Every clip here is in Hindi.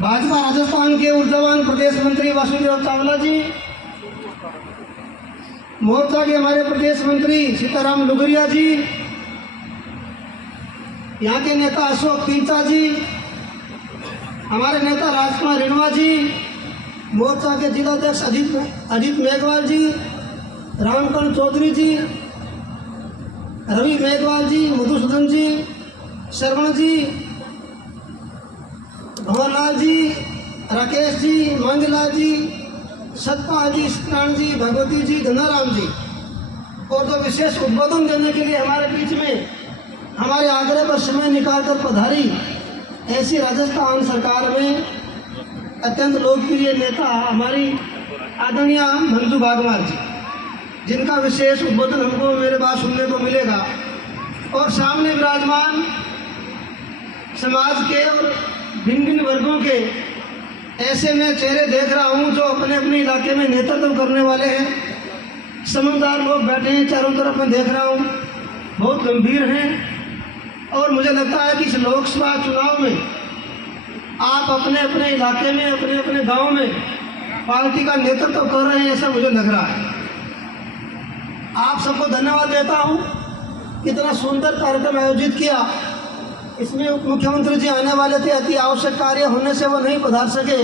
भाजपा राजस्थान के ऊर्जावान प्रदेश मंत्री वासुदेव चावला जी, मोर्चा के हमारे प्रदेश मंत्री सीताराम लुगरिया जी, यहाँ के नेता अशोक पिंचा जी, हमारे नेता राजकुमार रिणवा जी, मोर्चा के जिलाध्यक्ष अजीत मेघवाल जी, रामकरण चौधरी जी, रवि मेघवाल जी, मधुसूदन जी, श्रवण जी, भवनलाल जी, राकेश जी, मंगला जी, सतपाल जी, सत्यनारायण जी, भगवती जी, धनाराम जी, और जो विशेष उद्बोधन देने के लिए हमारे बीच में हमारे आग्रह पर समय निकालकर पधारी ऐसी राजस्थान सरकार में अत्यंत लोकप्रिय नेता हमारी आदरणीय मंजू बागवार जी, जिनका विशेष उद्बोधन हमको मेरे बाद सुनने को मिलेगा। और सामने विराजमान समाज के और भिन्न भिन्न वर्गों के ऐसे मैं चेहरे देख रहा हूं जो अपने अपने इलाके में नेतृत्व करने वाले हैं। समझदार लोग बैठे हैं, चारों तरफ मैं देख रहा हूं, बहुत गंभीर हैं। और मुझे लगता है कि इस लोकसभा चुनाव में आप अपने अपने इलाके में, अपने अपने गांव में पार्टी का नेतृत्व कर रहे हैं, ऐसा मुझे लग रहा है। आप सबको धन्यवाद देता हूं। कितना सुंदर कार्यक्रम आयोजित किया। इसमें उप मुख्यमंत्री जी आने वाले थे, अति आवश्यक कार्य होने से वो नहीं पधार सके।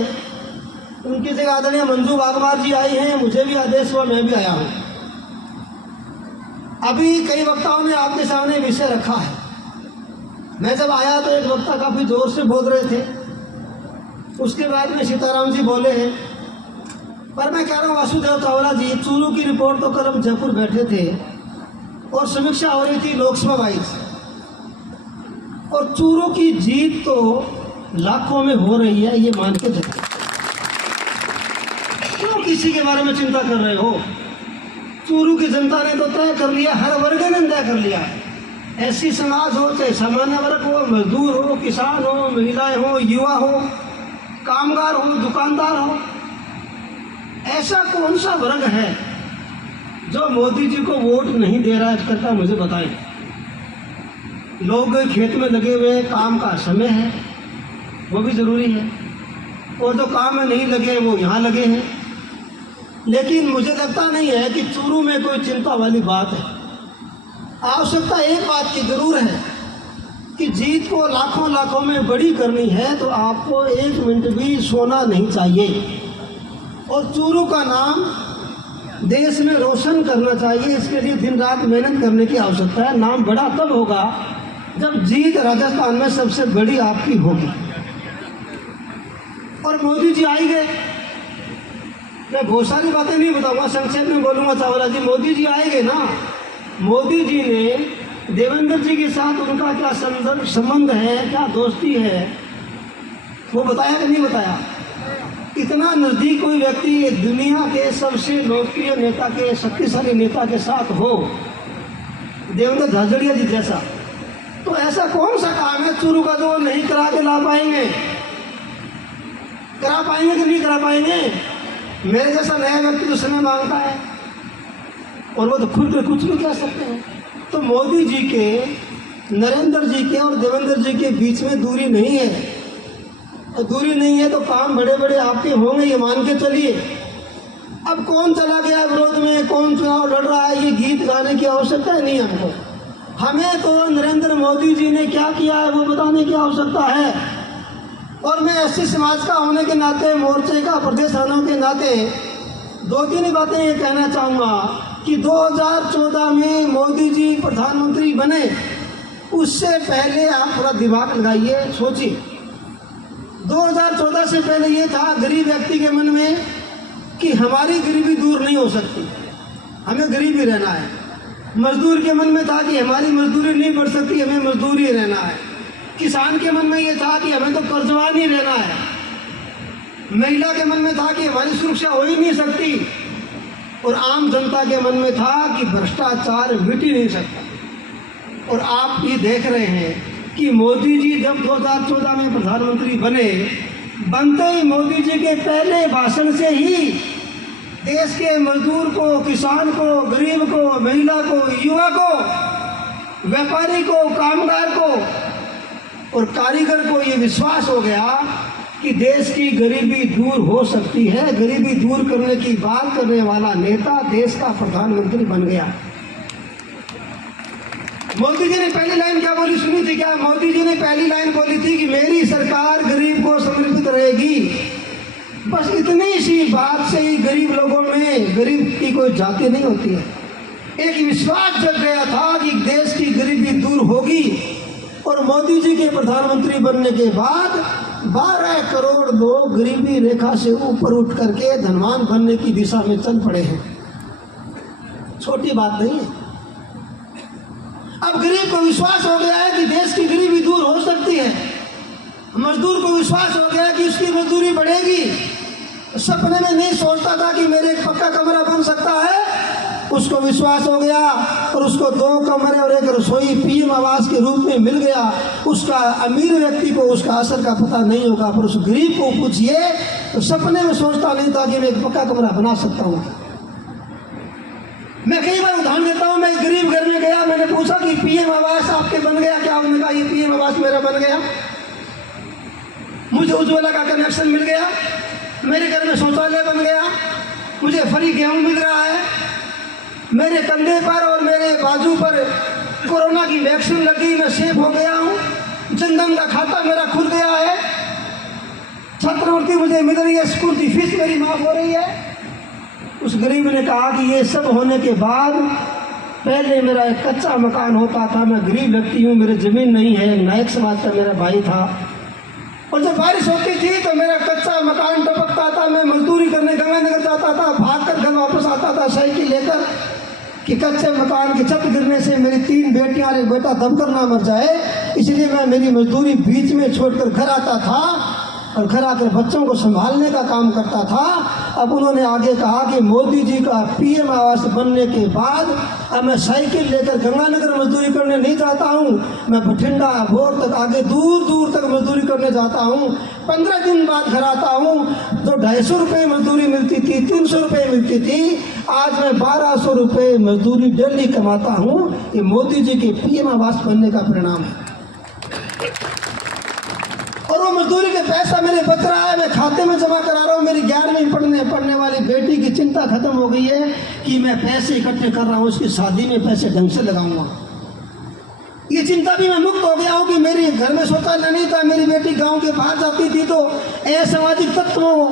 उनकी जगह आदरणीय मंजू बागवार जी आई हैं, मुझे भी आदेश हुआ, मैं भी आया हूं। अभी कई वक्ताओं ने आपके सामने विषय रखा है। मैं जब आया तो एक वक्ता काफी जोर से बोल रहे थे, उसके बाद में सीताराम जी बोले हैं। पर मैं कह रहा हूँ वासुदेव चावला जी, चूरू की रिपोर्ट तो कल हम जयपुर बैठे थे और समीक्षा हो रही थी लोकसभा वाइज, और चूरू की जीत तो लाखों में हो रही है, ये मान के चलो। क्यों किसी के बारे में चिंता कर रहे हो? चूरू की जनता ने तो तय कर लिया, हर वर्ग ने तय कर लिया। ऐसी समाज हो, चाहे सामान्य वर्ग हो, मजदूर हो, किसान हो, महिलाएं हो, युवा हो, कामगार हो, दुकानदार हो, ऐसा कौन सा वर्ग है जो मोदी जी को वोट नहीं दे रहा है? करता मुझे बताएं। लोग खेत में लगे हुए, काम का समय है, वो भी जरूरी है, और जो काम में नहीं लगे वो यहाँ लगे हैं। लेकिन मुझे लगता नहीं है कि चूरू में कोई चिंता वाली बात है। आवश्यकता एक बात की जरूर है कि जीत को लाखों लाखों में बड़ी करनी है तो आपको एक मिनट भी सोना नहीं चाहिए, और चूरू का नाम देश में रोशन करना चाहिए। इसके लिए दिन रात मेहनत करने की आवश्यकता है। नाम बड़ा तब होगा जब जीत राजस्थान में सबसे बड़ी आपकी होगी। और मोदी जी आई गए, मैं बहुत सारी बातें नहीं बताऊंगा, संक्षेप में बोलूंगा। चावला जी, मोदी जी आएंगे ना। मोदी जी ने देवेंद्र जी के साथ उनका क्या संबंध है, क्या दोस्ती है, वो बताया कि नहीं बताया? इतना नजदीक कोई व्यक्ति दुनिया के सबसे लोकप्रिय नेता के, शक्तिशाली नेता के साथ हो, देवेंद्र झाझड़िया जी जैसा, तो ऐसा कौन सा काम है चूरू का जो नहीं करा के ला पाएंगे? करा पाएंगे कि नहीं करा पाएंगे? मेरे जैसा नया व्यक्ति तो समय मांगता है, और वो तो खुद के कुछ भी कह सकते हैं। तो मोदी जी के, नरेंद्र जी के और देवेंद्र जी के बीच में दूरी नहीं है। तो दूरी नहीं है तो काम बड़े बड़े आपके होंगे, ये मान के चलिए। अब कौन चला गया विरोध में, कौन चुनाव लड़ रहा है, ये गीत गाने की आवश्यकता नहीं हमको। हमें तो नरेंद्र मोदी जी ने क्या किया है वो बताने की आवश्यकता है। और मैं एससी समाज का होने के नाते, मोर्चे का प्रदेश होने के नाते दो तीन बातें ये कहना चाहूँगा कि 2014 में मोदी जी प्रधानमंत्री बने, उससे पहले आप थोड़ा दिमाग लगाइए, सोचिए। 2014 से पहले ये था गरीब व्यक्ति के मन में कि हमारी गरीबी दूर नहीं हो सकती, हमें गरीब ही रहना है। मजदूर के मन में था कि हमारी मजदूरी नहीं बढ़ सकती, हमें मजदूर ही रहना है। किसान के मन में ये था कि हमें तो कर्जवान ही रहना है। महिला के मन में था कि हमारी सुरक्षा हो ही नहीं सकती, और आम जनता के मन में था कि भ्रष्टाचार मिट ही नहीं सकता। और आप ये देख रहे हैं कि मोदी जी जब 2014 में प्रधानमंत्री बने, बनते ही मोदी जी के पहले भाषण से ही देश के मजदूर को, किसान को, गरीब को, महिला को, युवा को, व्यापारी को, कामगार को और कारीगर को ये विश्वास हो गया कि देश की गरीबी दूर हो सकती है। गरीबी दूर करने की बात करने वाला नेता देश का प्रधानमंत्री बन गया। मोदी जी ने पहली लाइन क्या बोली सुनी थी क्या? मोदी जी ने पहली लाइन बोली थी कि मेरी सरकार गरीब को समर्पित रहेगी। बस इतनी सी बात से ही गरीब लोगों में गरीब की कोई जाति नहीं होती है। एक विश्वास जग गया था कि देश की गरीबी दूर होगी। और मोदी जी के प्रधानमंत्री बनने के बाद 12 करोड़ लोग गरीबी रेखा से ऊपर उठ करके धनवान बनने की दिशा में चल पड़े हैं। छोटी बात नहीं है। अब गरीब को विश्वास हो गया है कि देश की गरीबी दूर हो सकती है। मजदूर को विश्वास हो गया कि उसकी मजदूरी बढ़ेगी। सपने में नहीं सोचता था कि मेरे एक पक्का कमरा बन सकता है, उसको विश्वास हो गया और उसको 2 कमरे और 1 रसोई पीएम आवास के रूप में मिल गया। उसका अमीर व्यक्ति को उसका असर का पता नहीं होगा, पर उस गरीब को पूछिए तो सपने में सोचता नहीं था कि मैं एक पक्का कमरा बना सकता हूँ। मैं कई बार उदाहरण देता हूँ। मैं एक गरीब घर में गया, मैंने पूछा कि पीएम आवास आपके बन गया क्या? उन्होंने कहा ये पीएम आवास मेरा बन गया, मुझे उज्ज्वला का कनेक्शन मिल गया, मेरे घर में शौचालय बन गया, मुझे फ्री गेहूं मिल रहा है, मेरे कंधे पर और मेरे बाजू पर कोरोना की वैक्सीन लगी, मैं सेफ हो गया हूँ, जनधन का खाता मेरा खुल गया है, छात्रवृत्ति मुझे मिल रही है, स्कूल की फीस मेरी माफ हो रही है। उस गरीब ने कहा कि ये सब होने के बाद पहले मेरा एक कच्चा मकान होता था, मैं गरीब व्यक्ति हूँ, मेरी जमीन नहीं है, नायक समाज का मेरा भाई था, और जब बारिश होती थी तो मेरा कच्चा मकान टपकता था, मैं मजदूरी करने गंगानगर जाता था, भागकर घर वापस आता था साइकिल लेकर कि कच्चे मकान की छत गिरने से मेरी 3 बेटियां और एक बेटा दबकर ना मर जाए, इसलिए मैं मेरी मजदूरी बीच में छोड़कर घर आता था और घर आकर बच्चों को संभालने का काम करता था। अब उन्होंने आगे कहा कि मोदी जी का पीएम आवास बनने के बाद अब मैं साइकिल लेकर गंगानगर मजदूरी करने नहीं जाता हूँ, मैं बठिंडा भोर तक आगे दूर दूर तक मजदूरी करने जाता हूँ। 15 दिन बाद घर आता हूँ तो 250 रुपये मजदूरी मिलती थी, 300 रुपये मिलती थी, आज मैं 1200 रुपये मजदूरी डेली कमाता हूँ। ये मोदी जी के पीएम आवास बनने का परिणाम है। और वो मजदूरी के पैसा मेरे बच रहा है, मैं खाते में जमा करा रहा हूँ। मेरी 11वीं पढ़ने वाली बेटी की चिंता खत्म हो गई है कि मैं पैसे इकट्ठे कर रहा हूँ, उसकी शादी में पैसे ढंग से लगाऊंगा। ये चिंता भी मैं मुक्त हो गया हूँ कि मेरे घर में शौचालय नहीं था, मेरी बेटी गांव के बाहर जाती थी तो असामाजिक तत्वों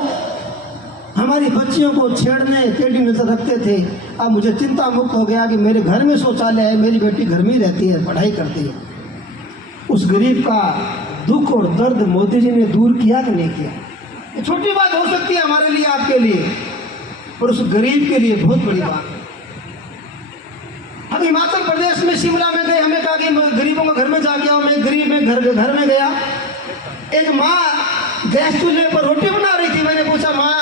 हमारी बच्चियों को छेड़ने टेढ़ी नजर रखते थे। अब मुझे चिंता मुक्त हो गया कि मेरे घर में शौचालय है, मेरी बेटी घर में ही रहती है, पढ़ाई करती है। उस गरीब का दुख और दर्द मोदी जी ने दूर किया कि नहीं किया? ये छोटी बात हो सकती है हमारे लिए, आपके लिए, और उस गरीब के लिए बहुत बड़ी बात। हम हिमाचल प्रदेश में शिमला में गए, हमें कहा कि गरीबों के घर में जाके आओ। मैं गरीब में घर में गया, एक माँ गैस चूल्हे पर रोटी बना रही थी। मैंने पूछा माँ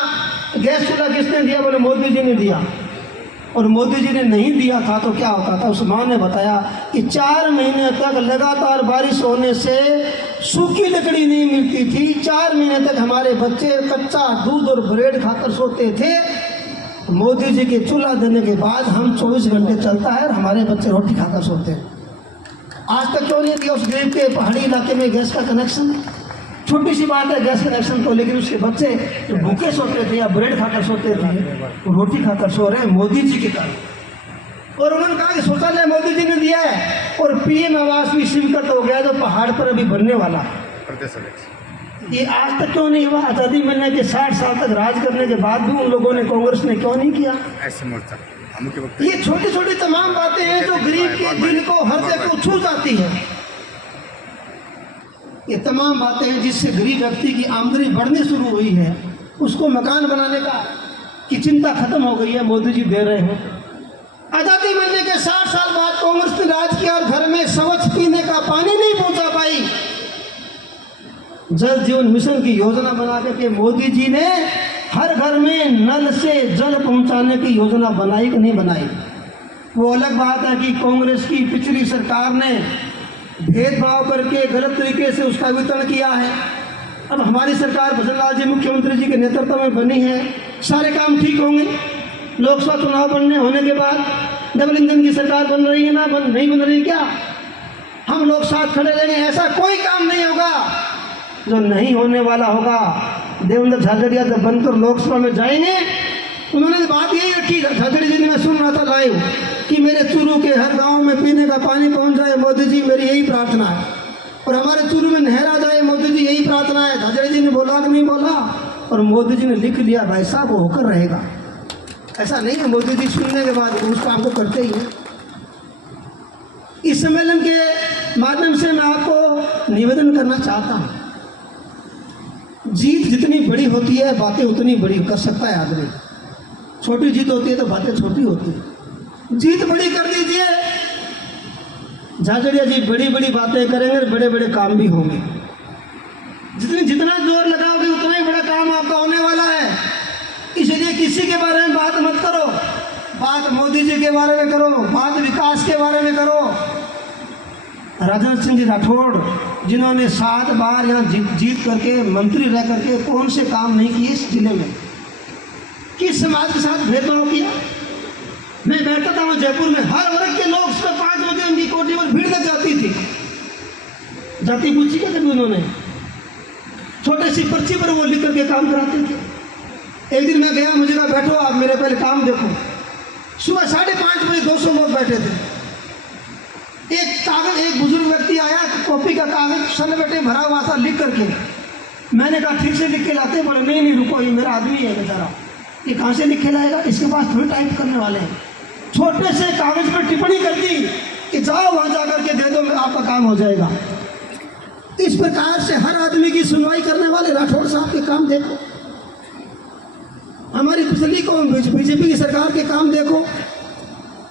गैस चूल्हा किसने दिया? बोले मोदी जी ने दिया। और मोदी जी ने नहीं दिया था तो क्या होता था? उस माँ ने बताया कि 4 महीने तक लगातार बारिश होने से सूखी लकड़ी नहीं मिलती थी। 4 महीने तक हमारे बच्चे कच्चा दूध और ब्रेड खाकर सोते थे। मोदी जी के चूल्हा देने के बाद हम 24 घंटे चलता है और हमारे बच्चे रोटी खाकर सोते हैं। आज तक क्यों नहीं दिया उस गरीब के पहाड़ी इलाके में गैस का कनेक्शन? छोटी सी बात है गैस कनेक्शन तो, लेकिन उसके बच्चे जो भूखे सोते थे या ब्रेड खाकर सोते थे वो रोटी खाकर सो रहे हैं मोदी जी के कारण। और उन्होंने कहा कि शौचालय मोदी जी ने दिया है और पीएम आवास भी स्वीकृत हो गया जो पहाड़ पर अभी बनने वाला है। ये आज तक क्यों नहीं हुआ? आज़ादी मिलने के 60 साल तक राज करने के बाद भी उन लोगों ने, कांग्रेस ने क्यों नहीं किया? ये छोटी छोटी तमाम बातें हैं जो गरीब के दिल को हर जगह छू जाती है। ये तमाम बातें हैं जिससे गरीब व्यक्ति की आमदनी बढ़नी शुरू हुई है। उसको मकान बनाने की चिंता खत्म हो गई है, मोदी जी दे रहे हैं। आज़ादी मिलने के 60 साल बाद कांग्रेस ने राज किया और घर में स्वच्छ पीने का पानी नहीं पहुंचा पाई। जल जीवन मिशन की योजना बना करके मोदी जी ने हर घर में नल से जल पहुंचाने की योजना बनाई कि नहीं बनाई? वो अलग बात है कि कांग्रेस की पिछली सरकार ने भेदभाव करके गलत तरीके से उसका वितरण किया है। अब हमारी सरकार भजन लाल जी मुख्यमंत्री जी के नेतृत्व में बनी है, सारे काम ठीक होंगे। लोकसभा चुनाव होने के बाद डबल इंजन की सरकार बन रही है ना, नहीं बन रही क्या? हम लोग साथ खड़े रहेंगे, ऐसा कोई काम नहीं होगा जो नहीं होने वाला होगा। देवेंद्र झाझड़िया जब बनकर लोकसभा में जाएंगे, उन्होंने बात यही रखी, झाझड़ी जी ने, मैं सुन रहा था लाइव, कि मेरे चूरू के हर गांव में पीने का पानी पहुंच जाए, मोदी जी मेरी यही प्रार्थना है, और हमारे चूरू में नहर आ जाए, मोदी जी यही प्रार्थना है। झाझड़ी जी ने बोला कि नहीं बोला, और मोदी जी ने लिख लिया, भाई साहब वो होकर रहेगा। ऐसा नहीं है मोदी जी सुनने के बाद उस काम को करते ही हैं। इस सम्मेलन के माध्यम से मैं आपको निवेदन करना चाहता हूँ, जीत जितनी बड़ी होती है बातें उतनी बड़ी कर सकता है आदमी। छोटी जीत होती है तो बातें छोटी होती है, जीत बड़ी कर दीजिए। झाझड़िया जी बड़ी बड़ी बातें करेंगे, बड़े बड़े काम भी होंगे। जितना जोर लगाओगे उतना ही बड़ा काम आपका होने वाला है। इसलिए किसी के बारे में बात मत करो, बात मोदी जी के बारे में करो, बात विकास के बारे में करो। राजनाथ सिंह जी राठौड़, जिन्होंने 7 बार यहाँ जीत करके मंत्री रह करके कौन से काम नहीं किए इस जिले में, किस समाज के साथ भेदभाव किया। मैं बैठता था वहाँ जयपुर में, हर वर्ग के लोग सुबह 5 बजे उनकी कोठी पर भीड़ लग जाती थी। जाति पूछी क्या कभी उन्होंने, छोटे सी पर्ची पर वो लिख करके काम कराते थे। एक दिन मैं गया, मुझे कहा बैठो आप, मेरे पहले काम देखो। सुबह 5:30 बजे 200 लोग बैठे थे। एक बुजुर्ग व्यक्ति आया, कॉपी का कागज सर बैठे भरा हुआ था, लिख करके। मैंने कहा ठीक से लिख के लाते, बोले नहीं रुको, ये मेरा आदमी है बेचारा, ये कहाँ से लिख के लाएगा, इसके पास थोड़ी टाइप करने वाले हैं। छोटे से कागज पर टिप्पणी कर दी कि जाओ वहाँ जा करके दे दो, आपका काम हो जाएगा। इस प्रकार से हर आदमी की सुनवाई करने वाले राठौड़ साहब के काम देखो, हमारी पिछली कौन बीजेपी की सरकार के काम देखो।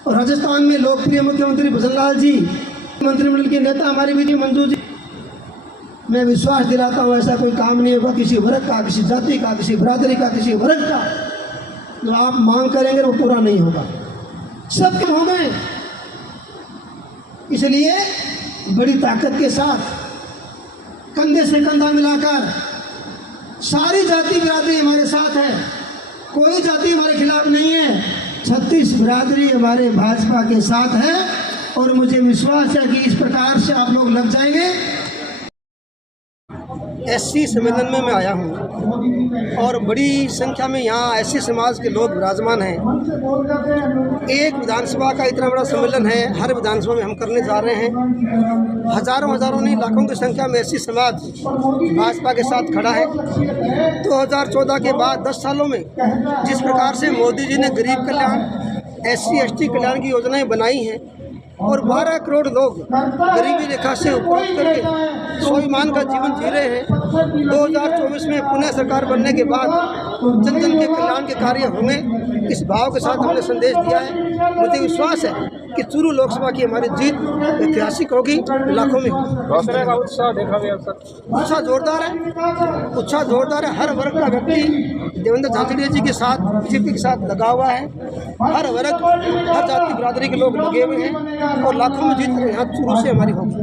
और राजस्थान में लोकप्रिय मुख्यमंत्री भजन लाल जी, मंत्रिमंडल के नेता हमारे विजय मंजू जी, मैं विश्वास दिलाता हूँ ऐसा कोई काम नहीं होगा किसी वर्ग का, किसी जाति का, किसी बिरादरी का, किसी वर्ग का, जो आप मांग करेंगे वो पूरा नहीं होगा। सब काम हो गए। इसलिए बड़ी ताकत के साथ कंधे से कंधा मिलाकर सारी जाति बिरादरी हमारे साथ है, कोई जाति हमारे खिलाफ नहीं है। 36 बिरादरी हमारे भाजपा के साथ है, और मुझे विश्वास है कि इस प्रकार से आप लोग लग जाएंगे। एससी सम्मेलन में मैं आया हूँ और बड़ी संख्या में यहाँ एससी समाज के लोग विराजमान हैं। एक विधानसभा का इतना बड़ा सम्मेलन है, हर विधानसभा में हम करने जा रहे हैं। हजारों नहीं लाखों की संख्या में एससी समाज भाजपा के साथ खड़ा है। 2014 के बाद 10 सालों में जिस प्रकार से मोदी जी ने गरीब कल्याण, SC/ST कल्याण की योजनाएं बनाई हैं और 12 करोड़ लोग गरीबी रेखा से ऊपर उठ करके स्वाभिमान का जीवन जी रहे हैं। 2024 में पुनः सरकार बनने के बाद जन जन के कल्याण के कार्य होंगे, इस भाव के साथ हमने संदेश दिया है। मुझे विश्वास है कि चूरू लोकसभा की हमारी जीत ऐतिहासिक होगी, लाखों में होगी। का उत्साह देखा गया सर, उत्साह जोरदार है, उत्साह जोरदार है। हर वर्ग का व्यक्ति देवेंद्र झाझड़िया जी के साथ, बीजेपी के साथ लगा हुआ है। हर वर्ग, हर जाति बिरादरी के लोग लगे हुए हैं और लाखों में जीत यहाँ चूरू से हमारी होगी।